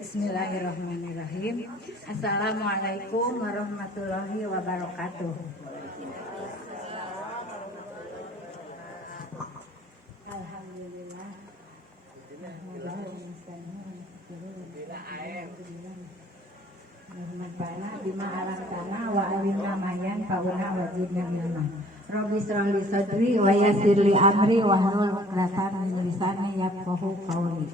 Bismillahirrahmanirrahim. Assalamualaikum warahmatullahi wabarakatuh. Alhamdulillah. Bima alam tanah wa alimna mayan fauna wajibna ilma. Rabbi shrah li sadri wa yassir li amri wa hlul 'uqdatam min lisani yafqahu qawli.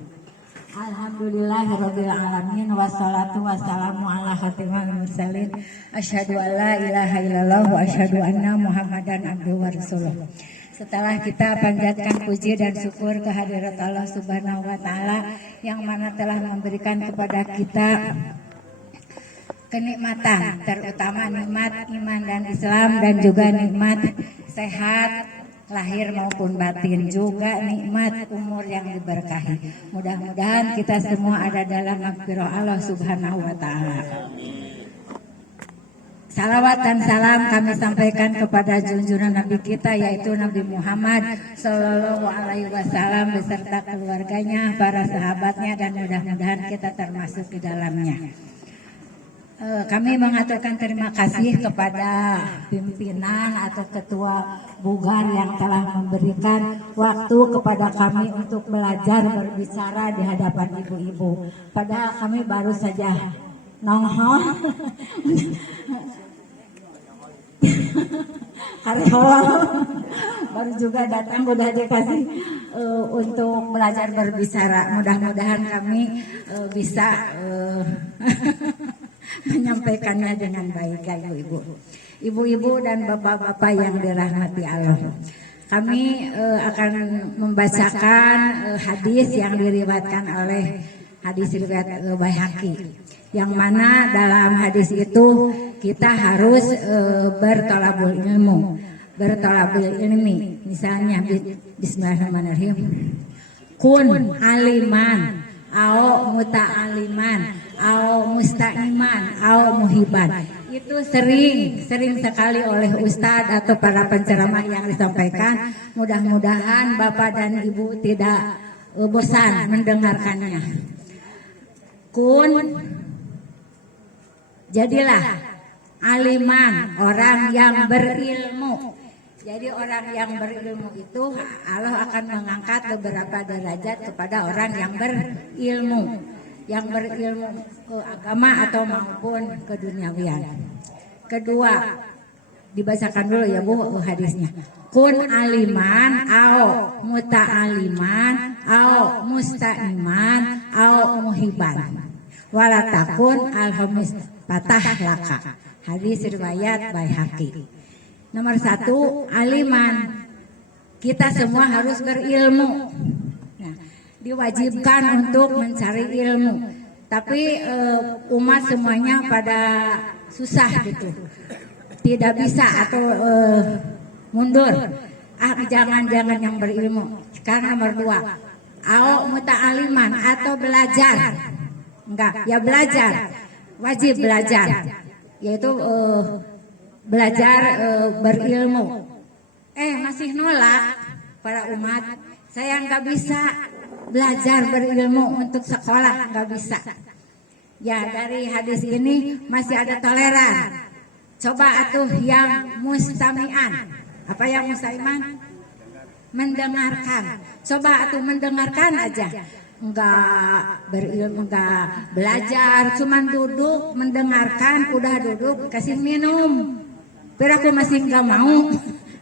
Alhamdulillahirabbil alamin wassalatu wassalamu ala khatimil mursalin asyhadu an la ilaha illallah wa asyhadu anna muhammadan abduhu wa rasuluh. Setelah kita panjatkan puji dan syukur kehadirat Allah Subhanahu wa taala yang mana telah memberikan kepada kita kenikmatan, terutama nikmat iman dan Islam, dan juga nikmat sehat lahir maupun batin, juga nikmat umur yang diberkahi. Mudah-mudahan kita semua ada dalam maghfirah Allah Subhanahu wa taala. Salawat dan salam kami sampaikan kepada junjungan Nabi kita, yaitu Nabi Muhammad Sallallahu Alaihi Wasallam beserta keluarganya, para sahabatnya, dan mudah-mudahan kita termasuk di dalamnya. Kami mengaturkan terima kasih kepada pimpinan atau ketua Bugar yang telah memberikan waktu kepada kami untuk belajar berbicara di hadapan ibu-ibu. Padahal kami baru saja nongol karyawan baru juga datang, udah dikasih untuk belajar berbicara. Mudah-mudahan kami bisa menyampaikannya dengan baik, ya ibu-ibu dan bapak-bapak yang dirahmati Allah. Kami akan membacakan hadis yang diriwayatkan oleh hadis riwayat Baihaqi, yang mana dalam hadis itu kita harus bertolabul ilmi. Misalnya bismillahirrahmanirrahim, kun aliman au muta'aliman au musta'iman au muhiban. Itu sering sekali oleh ustadz atau para penceramah yang disampaikan. Mudah-mudahan bapak dan ibu tidak bosan mendengarkannya. Kun, jadilah aliman, orang yang berilmu. Jadi orang yang berilmu itu Allah akan mengangkat beberapa derajat kepada orang yang berilmu, yang berilmu ke agama atau maupun keduniawian. Kedua, dibacakan dulu ya Bu hadisnya. Kun aliman au muta'aliman au musta'iman au muhiban wala takun alhamis patah laka. Hadis riwayat Baihaqi. Nomor 1, aliman. Kita semua harus berilmu. Nah, diwajibkan untuk mencari ilmu. Tapi umat semuanya pada susah gitu. Tidak bisa atau mundur. Jangan yang berilmu. Sekarang nomor 2. Au muta'aliman atau belajar. Enggak, ya belajar. Wajib belajar. Yaitu belajar berilmu. Masih nolak para umat. Saya nggak bisa belajar berilmu untuk sekolah, nggak bisa. Ya, dari hadis ini masih ada toleran. Coba atuh yang mustami'an. Apa yang mustami'an? Mendengarkan. Coba atuh mendengarkan aja. Enggak berilmu, enggak belajar, cuman duduk mendengarkan, udah duduk kasih minum. Pero aku masih enggak mau.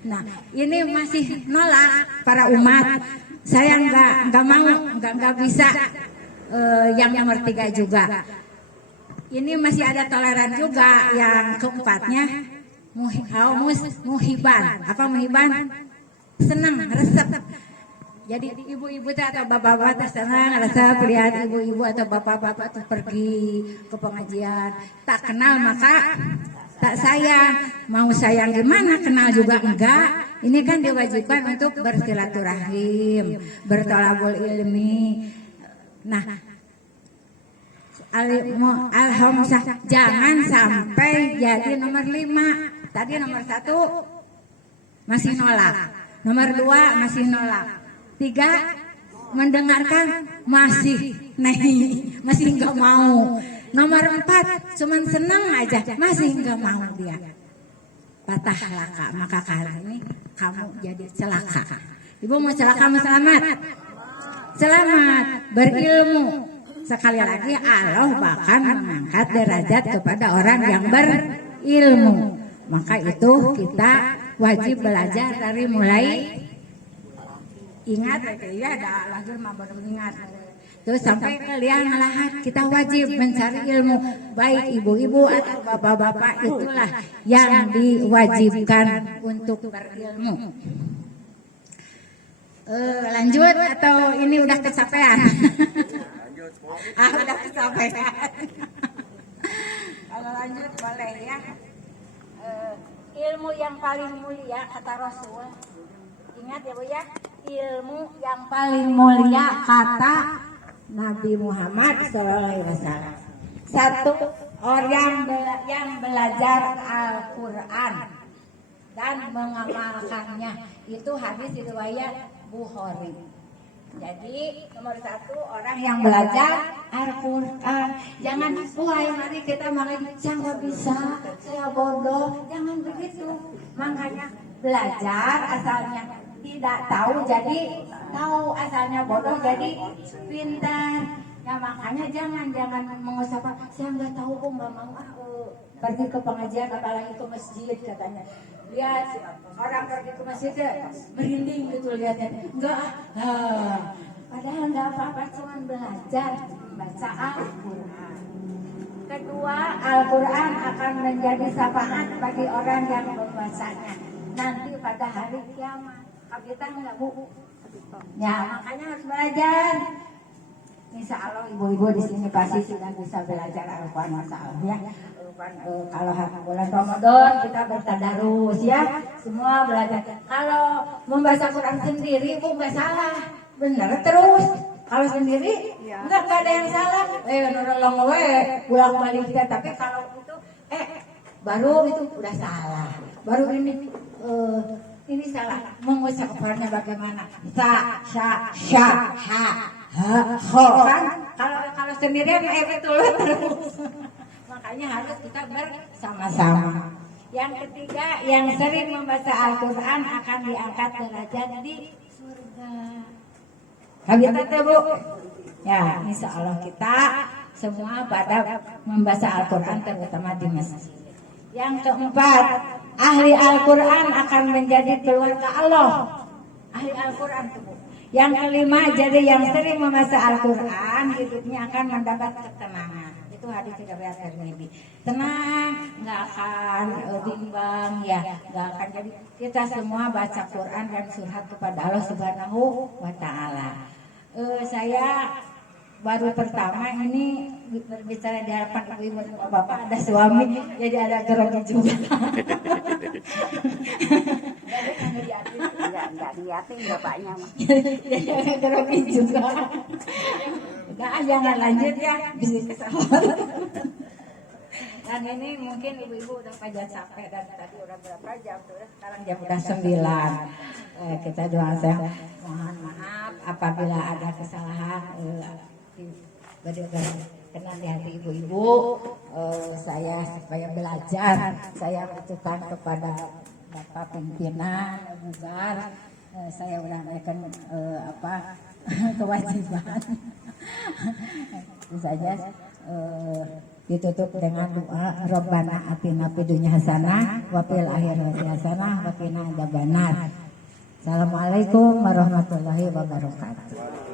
Nah, ini masih nolak para umat. Saya enggak mau, enggak bisa. Yang nomor 3 juga. Ini masih ada toleran juga. Yang keempatnya muhiban. Apa muhiban? Senang, resep. Jadi ibu-ibu atau bapak-bapak senang rasa lihat ibu-ibu atau bapak-bapak tuh pergi ke pengajian. Tak kenal maka tak sayang. Mau sayang gimana, kenal juga enggak. Ini kan diwajibkan untuk bersilaturahim, bertolabul ilmi. Nah, alhamdulillah, jangan sampai jadi nomor 5. Tadi nomor 1 masih nolak, nomor 2 masih nolak, 3 mendengarkan masih nggak mau. Nomor 4 cuman senang aja masih nggak mau dia. Patah laka, maka kali ini kamu jadi celaka. Ibu mau celaka mau selamat? Selamat, berilmu. Sekali lagi Allah bahkan mengangkat derajat kepada orang yang berilmu. Maka itu kita wajib belajar dari mulai ingat ya, ada lagi mah baru ingat. Terus sampai kalian lahat kita wajib mencari ilmu, baik ibu-ibu atau bapak-bapak, itulah yang diwajibkan untuk berilmu. Lanjut atau ini udah kecapean? Udah kecapean. Kalau lanjut boleh ya. Ilmu yang paling mulia kata Rasul. Ingat ya Bu ya, ilmu yang paling mulia kata Nabi Muhammad SAW. Satu, orang yang belajar Al-Quran dan mengamalkannya. Itu hadis riwayat Bukhari. Jadi nomor 1, orang yang belajar Al-Quran. Jangan, wah mari kita malah saya nggak bisa, saya bodoh. Jangan begitu. Makanya belajar asalnya tidak tahu jadi tahu, asalnya bodoh jadi pintar. Ya makanya jangan mengusahakan saya nggak tahu kok, nggak mau pergi ke pengajian apalagi ke masjid katanya. Lihat orang pergi ke masjid merinding gitu lihatnya. Enggak, padahal nggak apa-apa, cuma belajar baca Al-Quran. Kedua, Al-Quran akan menjadi syafaat bagi orang yang membacanya nanti pada hari kiamat. Kita nggak Bu? Ya makanya harus belajar. Insya Allah ibu-ibu di sini pasti sudah bisa belajar Al-Quran, Masya Allah ya. Kalau bulan Ramadan kita bertadarus ya, semua belajar. Kalau membaca Quran sendiri Bu nggak salah, benar terus. Kalau sendiri nggak ada yang salah. Nolong bolak balik kita. Tapi kalau itu baru itu udah salah. Baru ini salah mengucapkannya bagaimana? Sya, ha, ho kan? Kalau sendirian betul terus. Makanya harus kita bersama-sama. Yang ketiga, yang sering membaca Al-Quran akan diangkat derajat di surga. Kita Bu? Ya, insya Allah kita semua pada membaca Al-Quran terutama di masjid. Yang keempat, ahli Al-Quran akan menjadi keluarga Allah. Ahli Al-Quran itu. Yang kelima, jadi yang sering membaca Al-Quran hidupnya akan mendapat ketenangan. Itu hadis riwayat Tirmidzi. Tenang, nggak akan bimbang ya, nggak akan. Jadi kita semua baca Quran dan surhat kepada Allah Subhanahu wa Ta'ala. Saya baru pertama ini berbicara di hadapan ibu-ibu dan bapak, ada suami, jadi ada grogi juga. Enggak dilihatin bapaknya mah. Jadi ada grogi juga. Nah, jangan lanjut ya, bisnis pesawat. Dan ini mungkin ibu-ibu udah pada capek dan tadi udah berapa jam? Sekarang jam udah 9. Kita doa, saya mohon maaf apabila ada kesalahan. Berkenan di hati ibu-ibu, saya supaya belajar, saya butuhkan kepada Bapak pimpinan bugar, saya udah naikkan kewajiban. Itu saja ditutup dengan doa Rabbana atina fid dunya hasanah wa fil akhirati hasanah wa qina adzabannar. Assalamualaikum warahmatullahi wabarakatuh.